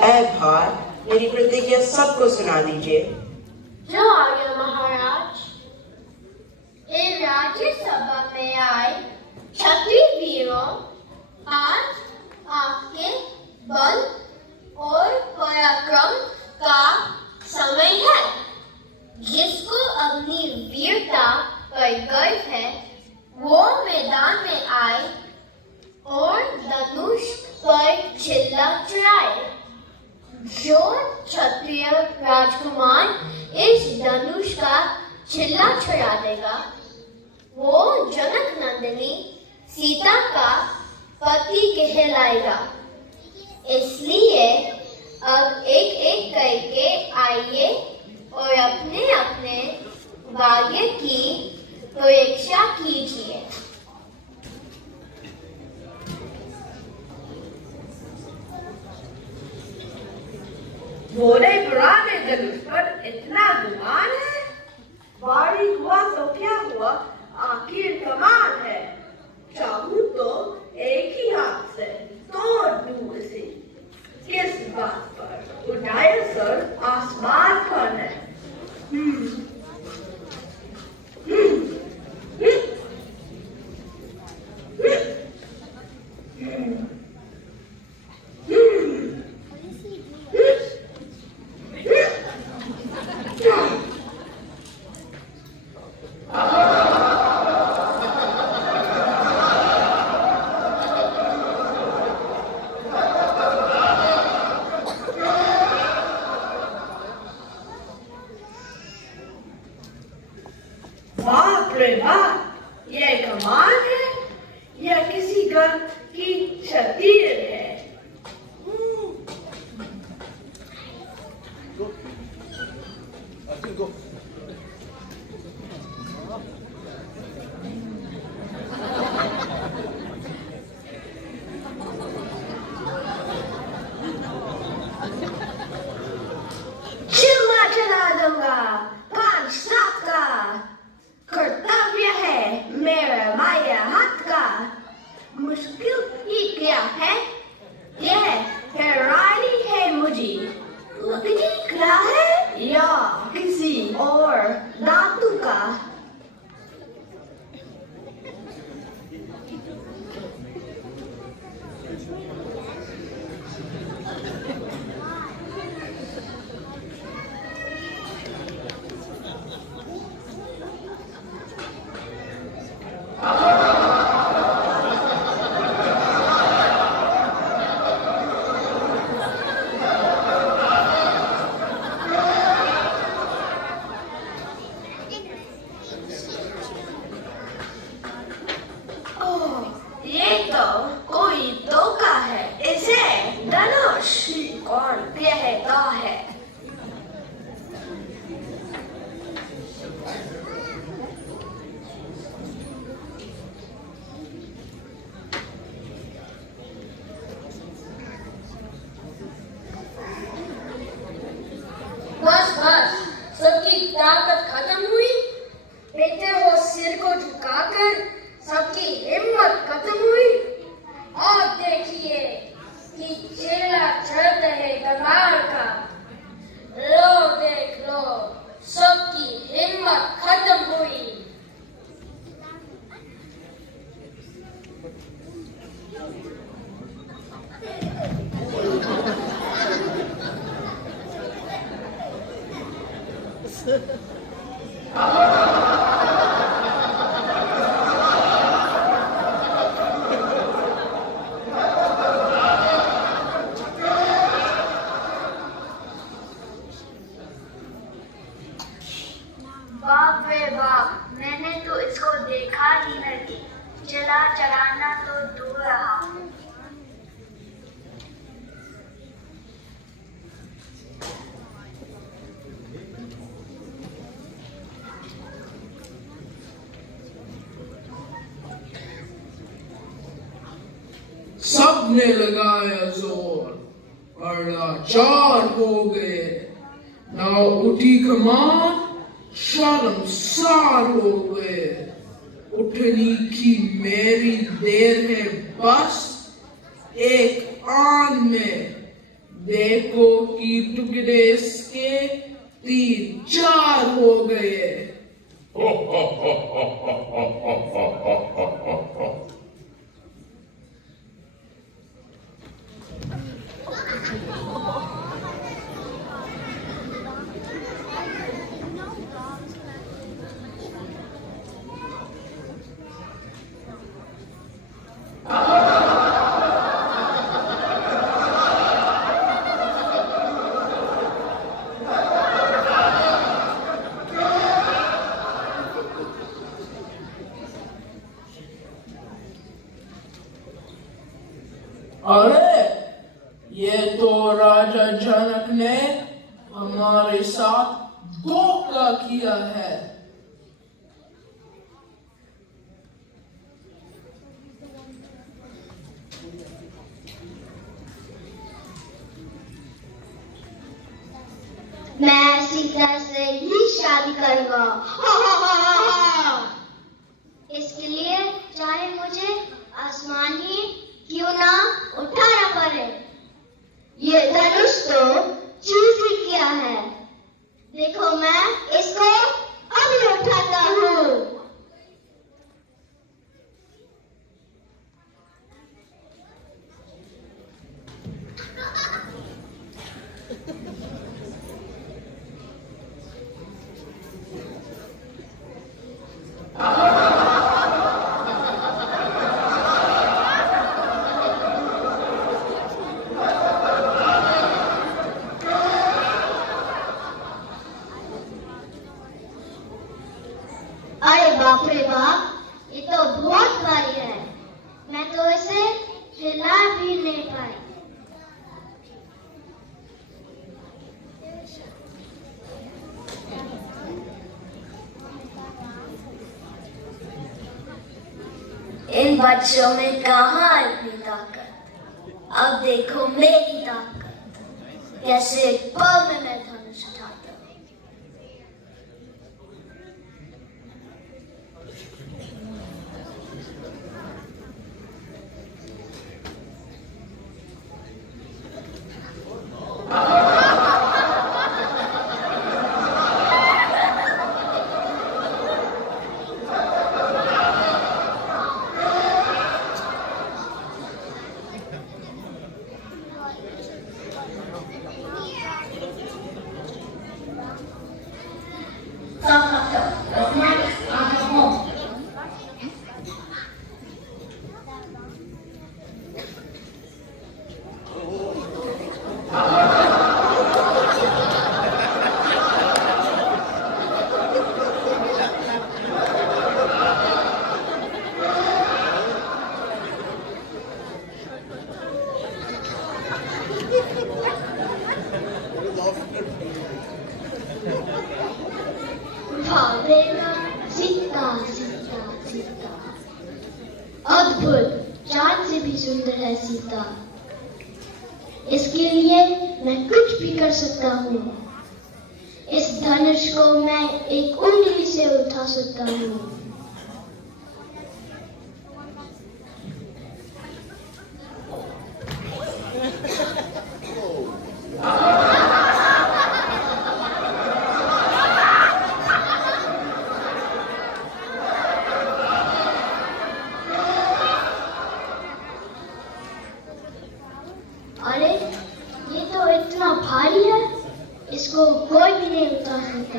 ऐ भार, मेरी प्रतिज्ञा सबको सुना दीजिए। जो आज्ञा महाराज। हे राज्यसभा में आए क्षत्रिय वीरों, आज आपके बल और पराक्रम का समय है। जिसको अपनी वीरता पर गर्व है, वो मैदान में आए और धनुष पर छिल्ला चढ़ाए। जो क्षत्रिय राजकुमार इस धनुष का छिल्ला चढ़ा देगा, वो जनक नंदिनी सीता का पति कहलाएगा। इसलिए अब एक एक करके आइए और अपने अपने भाग्य की परीक्षा कीजिए। घोड़े पुराने धनुष पर इतना गुमान है? बारीक हुआ तो क्या हुआ, आखिर कमाल है। चाहूं तो एक ही हाथ से तोड़ दूं इसे। किस बात पर उठाए सर आसमान पर है। बाप रे बाप, ये कमाल है। यह किसी गण की क्षत्रिय है। चिल्ला चला दूंगा, पांच सात का कर्तव्य है मेरा माया हाथ का। मुश्किल ही क्या है, यह हैरानी है मुझे। लकड़ी का है या किसी और धातु का। ये तो कोई धोखा है। इसे धनुष कौन कहता है? बस बस, सबकी ताकत खत्म हुई। बेटे वो सिर को झुकाकर सबकी हिम्मत खत्म हुई। और देखिए कि चेला चढ़ रहे दरबार का। लो देख लो, सबकी हिम्मत खत्म हुई। बाप रे बाप, मैंने तो इसको देखा ही नहीं। चला चलाना तो दूर रहा। सबने लगाया जोर और लाचार हो गए। ना उठी कमान, शर्मसार हो गए। उठनी की मेरी देर है बस, एक आन में देखो कि टुकड़े इसके 3-4 हो गए। अरे ये तो राजा जनक ने हमारे साथ धोखा किया है। मैं सीता से ही शादी करूंगा। इसके लिए चाहे मुझे आसमान ही क्यों ना उठाना पड़े। ये धनुष तो चूज ही किया है। देखो मैं इसको अभी उठाता हूँ। अरे बाप रे बाप, ये तो बहुत भारी है। मैं तो इसे हिला भी नहीं पाई। इन बच्चों में कहाँ इतनी ताकत। अब देखो मेरी ताकत, कैसे एक पल में मैं धनुष उठाता हूँ। भावेगा सीता सीता सीता। अद्भुत, चांद से भी सुंदर है सीता। इसके लिए मैं कुछ भी कर सकता हूँ। इस धनुष को मैं एक उंगली से उठा सकता हूँ। अरे ये तो इतना भारी है, इसको कोई भी नहीं उठा सकता।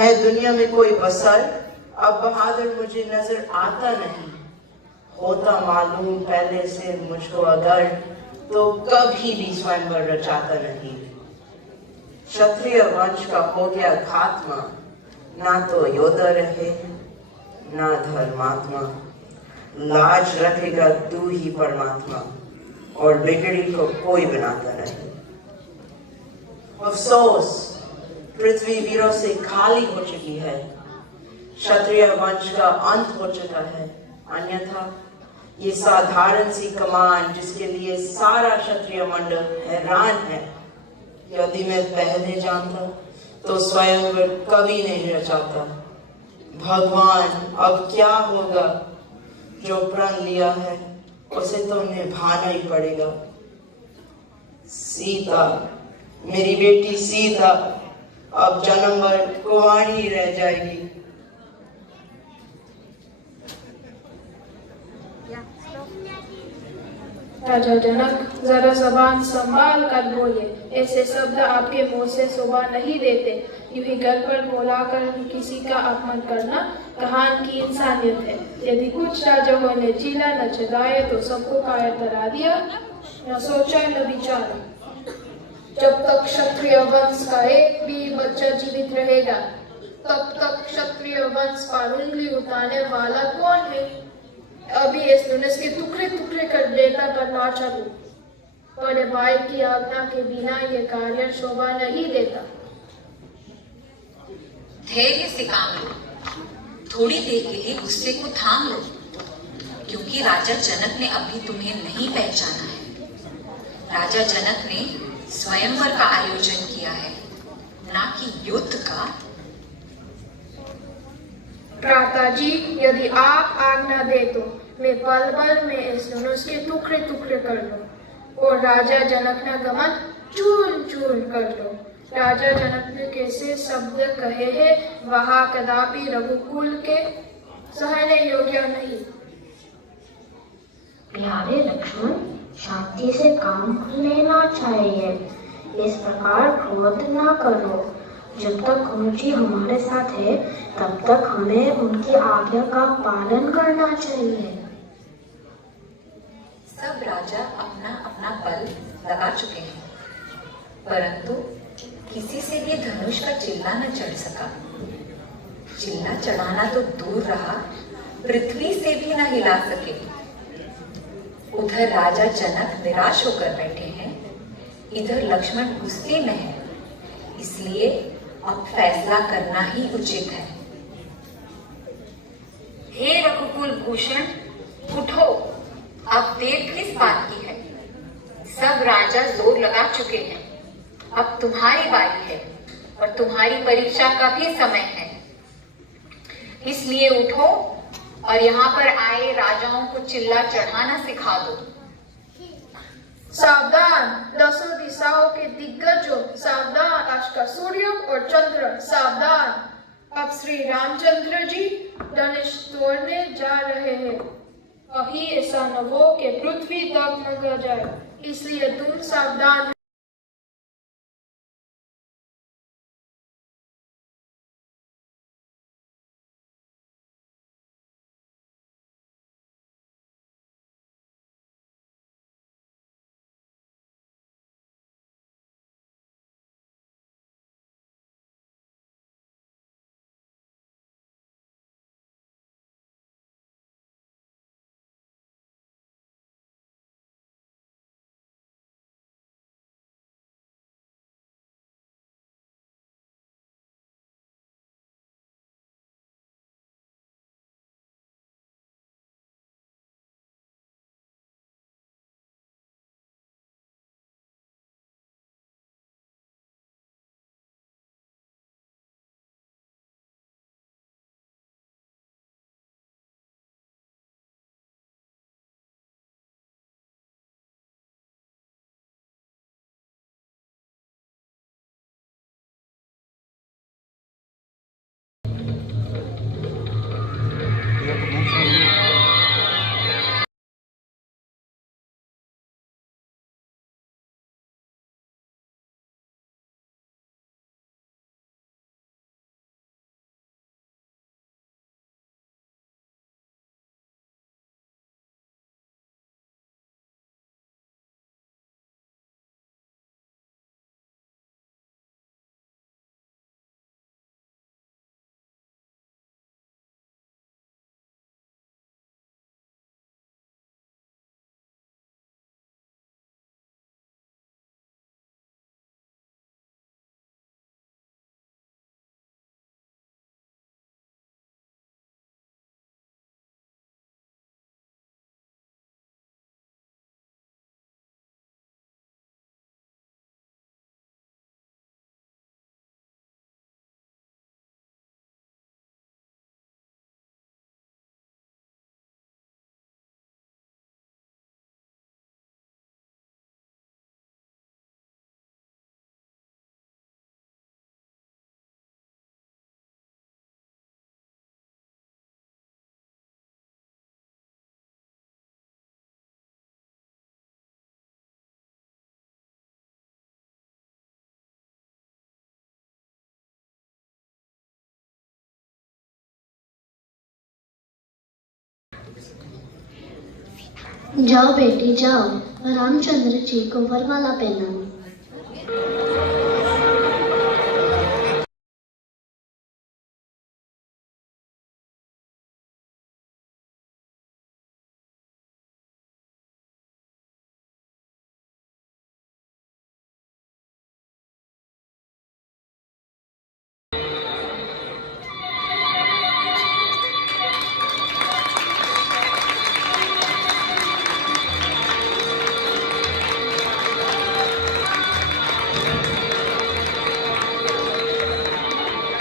है दुनिया में कोई बसर, अब बहादुर मुझे नजर आता नहीं। होता मालूम पहले से मुझको अगर, तो कभी भी स्वयंवर रचाता नहीं। क्षत्रिय वंश का हो गया खात्मा, ना तो योद्धा रहे ना धर्मात्मा। लाज रखेगा तू ही परमात्मा, और बिगड़ी को कोई बनाता नहीं। अफसोस, पृथ्वी वीरों से खाली हो चुकी है। क्षत्रिय वंश का अंत हो चुका है। अन्यथा ये साधारण सी कमान जिसके लिए सारा क्षत्रिय मंडल हैरान है, यदि मैं पहले जानता तो स्वयंवर कभी नहीं रचाता। भगवान, अब क्या होगा? जो प्रण लिया है उसे तो निभाना ही पड़ेगा। सीता, मेरी बेटी सीता, अब जन्म भर कुंवारी रह जाएगी। राजा जनक, जरा जबान संभाल कर बोले, ऐसे शब्द आपके मुंह से शोभा नहीं देते। यूं ही घर पर बुलाकर किसी का अपमान करना कहान की इंसानियत है। यदि कुछ राजाओं ने चिल्ला न चिल्लाए तो सबको कायर करा दिया, न सोचा न विचारा। जब तक क्षत्रिय वंश का एक भी बच्चा जीवित रहेगा, तब तक क्षत्रिय वंश पर उंगली उठाने वाला कौन है? अभी इस धनुष के टुकड़े टुकड़े कर देता करना चालू। बड़े भाई की आज्ञा के बिना ये कार्य शोभा नहीं देता। धैर्य से काम लो, थोड़ी देर के लिए गुस्से को थाम लो, क्योंकि राजा जनक ने अभी तुम्हें नहीं पहचाना है। राजा जनक ने स्वयंवर का आयोजन किया है, ना कि युद्ध का। भ्राता जी, यदि आप आज्ञा दे तो मैं पल भर में इस धनुष के टुकड़े टुकड़े कर लूं और राजा जनक का गमन चूर चूर कर लो। राजा जनक ने कैसे शब्द कहे हैं, वह कदापि रघुकुल के सहने योग्य नहीं। प्यारे लक्ष्मण, शांति से काम लेना चाहिए। इस प्रकार क्रोध ना करो। जब तक गुरु जी हमारे साथ है, तब तक हमें उनकी आज्ञा का पालन करना चाहिए। सब राजा अपना अपना बल लगा चुके हैं, परंतु किसी से भी धनुष का चिल्ला न चढ़ सका। चिल्ला चढ़ाना तो दूर रहा, पृथ्वी से भी न हिला सके। उधर राजा जनक निराश होकर बैठे हैं, इधर लक्ष्मण गुस्से में है। इसलिए अब फैसला करना ही उचित है। हे रघुकुल भूषण, उठो, अब देर किस बात की है? सब राजा जोर लगा चुके हैं, अब तुम्हारी बारी है और तुम्हारी परीक्षा का भी समय है। इसलिए उठो और यहाँ पर आए राजाओं को चिल्ला चढ़ाना सिखा दो। सावधान दसों दिशाओं के दिग्गजों, सावधान अश्का सूर्य और चंद्र, सावधान। अब श्री रामचंद्र जी धनुष तोड़ने जा रहे हैं। कहीं ऐसा न हो कि पृथ्वी तक न जाए, इसलिए तुम सावधान। जाओ बेटी जाओ, रामचंद्र जी को वरमाला पहनाओ।